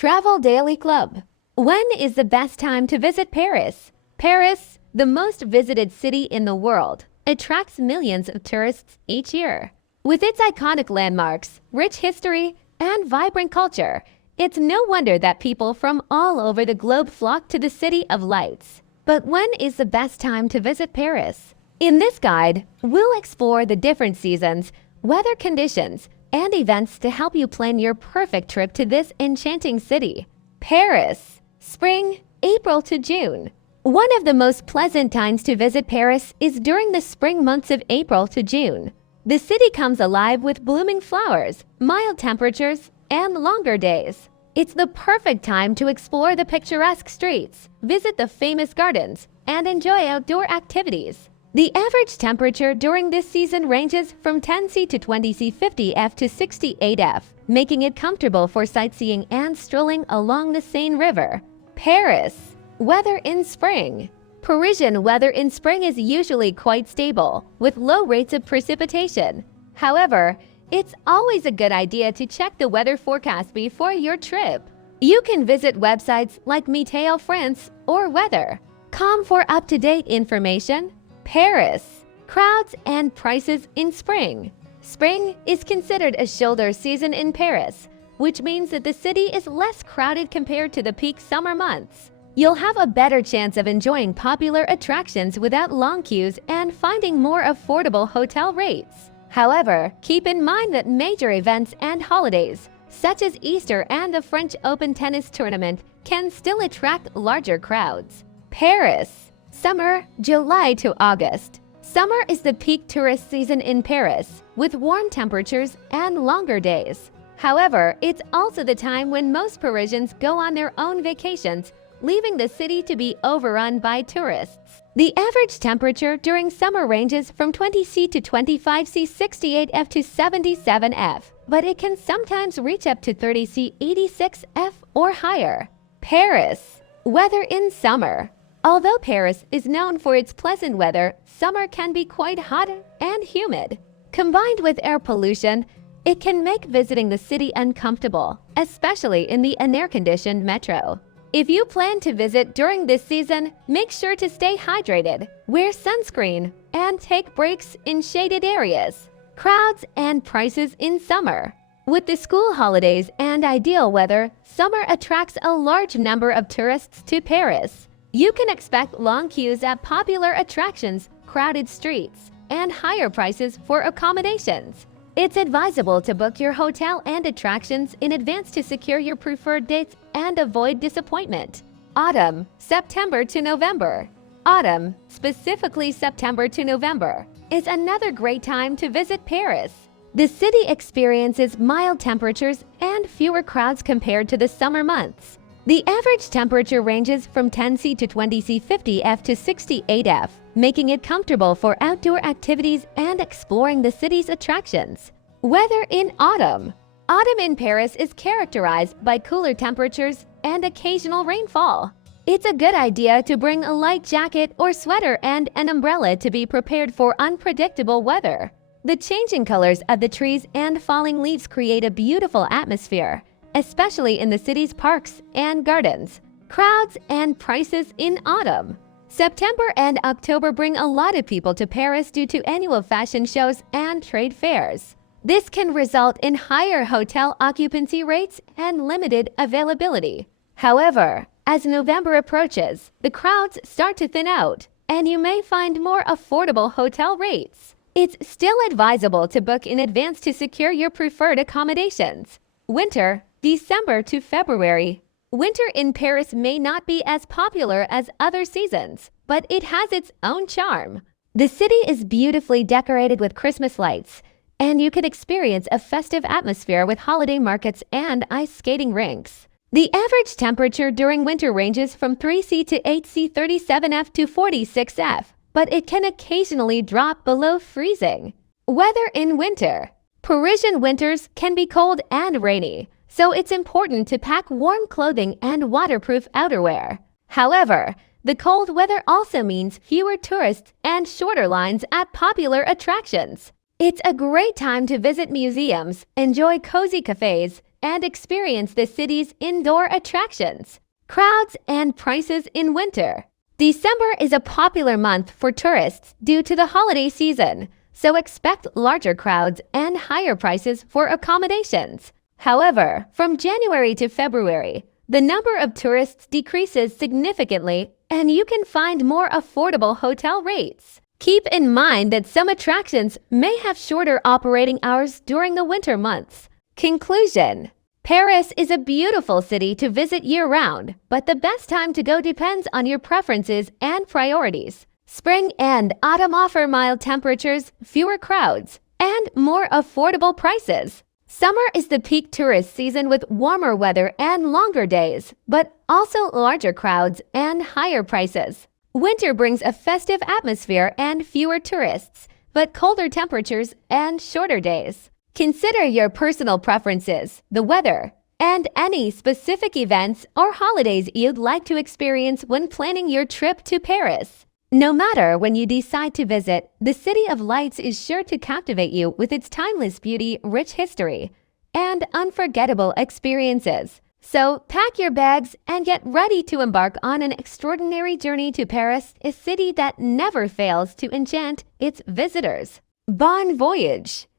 Travel Daily Club. When is the best time to visit Paris? Paris, the most visited city in the world, attracts millions of tourists each year. With its iconic landmarks, rich history, and vibrant culture, it's no wonder that people from all over the globe flock to the City of Lights. But when is the best time to visit Paris? In this guide, we'll explore the different seasons, weather conditions, and events to help you plan your perfect trip to this enchanting city. Paris. Spring, April to June. One of the most pleasant times to visit Paris is during the spring months of April to June. The city comes alive with blooming flowers, mild temperatures, and longer days. It's the perfect time to explore the picturesque streets, visit the famous gardens, and enjoy outdoor activities. The average temperature during this season ranges from 10°C to 20°C 50°F to 68°F, making it comfortable for sightseeing and strolling along the Seine River. Paris. Weather in spring. Parisian weather in spring is usually quite stable, with low rates of precipitation. However, it's always a good idea to check the weather forecast before your trip. You can visit websites like Météo France or Weather.com for up-to-date information. Paris. Crowds and prices in spring. Spring is considered a shoulder season in Paris, which means that the city is less crowded compared to the peak summer months. You'll have a better chance of enjoying popular attractions without long queues and finding more affordable hotel rates. However, keep in mind that major events and holidays, such as Easter and the French Open tennis tournament, can still attract larger crowds. Paris. Summer, July to August. Summer is the peak tourist season in Paris, with warm temperatures and longer days. However, it's also the time when most Parisians go on their own vacations, leaving the city to be overrun by tourists. The average temperature during summer ranges from 20°C to 25°C 68°F to 77°F, but it can sometimes reach up to 30°C 86°F or higher. Paris. Weather in summer. Although Paris is known for its pleasant weather, summer can be quite hot and humid. Combined with air pollution, it can make visiting the city uncomfortable, especially in the unair-conditioned metro. If you plan to visit during this season, make sure to stay hydrated, wear sunscreen, and take breaks in shaded areas. Crowds and prices in summer. With the school holidays and ideal weather, summer attracts a large number of tourists to Paris. You can expect long queues at popular attractions, crowded streets, and higher prices for accommodations. It's advisable to book your hotel and attractions in advance to secure your preferred dates and avoid disappointment. Autumn, September to November. Autumn, specifically September to November, is another great time to visit Paris. The city experiences mild temperatures and fewer crowds compared to the summer months. The average temperature ranges from 10°C to 20°C 50°F to 68°F, making it comfortable for outdoor activities and exploring the city's attractions. Weather in autumn. Autumn in Paris is characterized by cooler temperatures and occasional rainfall. It's a good idea to bring a light jacket or sweater and an umbrella to be prepared for unpredictable weather. The changing colors of the trees and falling leaves create a beautiful atmosphere, especially in the city's parks and gardens. Crowds and prices in autumn. September and October bring a lot of people to Paris due to annual fashion shows and trade fairs. This can result in higher hotel occupancy rates and limited availability. However, as November approaches, the crowds start to thin out, and you may find more affordable hotel rates. It's still advisable to book in advance to secure your preferred accommodations. Winter, December to February. Winter in Paris may not be as popular as other seasons, but it has its own charm. The city is beautifully decorated with Christmas lights, and you can experience a festive atmosphere with holiday markets and ice skating rinks. The average temperature during winter ranges from 3°C to 8°C 37°F to 46°F, but it can occasionally drop below freezing. Weather in winter. Parisian winters can be cold and rainy, so it's important to pack warm clothing and waterproof outerwear. However, the cold weather also means fewer tourists and shorter lines at popular attractions. It's a great time to visit museums, enjoy cozy cafes, and experience the city's indoor attractions. Crowds and prices in winter. December is a popular month for tourists due to the holiday season, so expect larger crowds and higher prices for accommodations. However, from January to February, the number of tourists decreases significantly and you can find more affordable hotel rates. Keep in mind that some attractions may have shorter operating hours during the winter months. Conclusion: Paris is a beautiful city to visit year-round, but the best time to go depends on your preferences and priorities. Spring and autumn offer mild temperatures, fewer crowds, and more affordable prices. Summer is the peak tourist season with warmer weather and longer days, but also larger crowds and higher prices. Winter brings a festive atmosphere and fewer tourists, but colder temperatures and shorter days. Consider your personal preferences, the weather, and any specific events or holidays you'd like to experience when planning your trip to Paris. No matter when you decide to visit, the City of Lights is sure to captivate you with its timeless beauty, rich history, and unforgettable experiences. So pack your bags and get ready to embark on an extraordinary journey to Paris, a city that never fails to enchant its visitors. Bon voyage!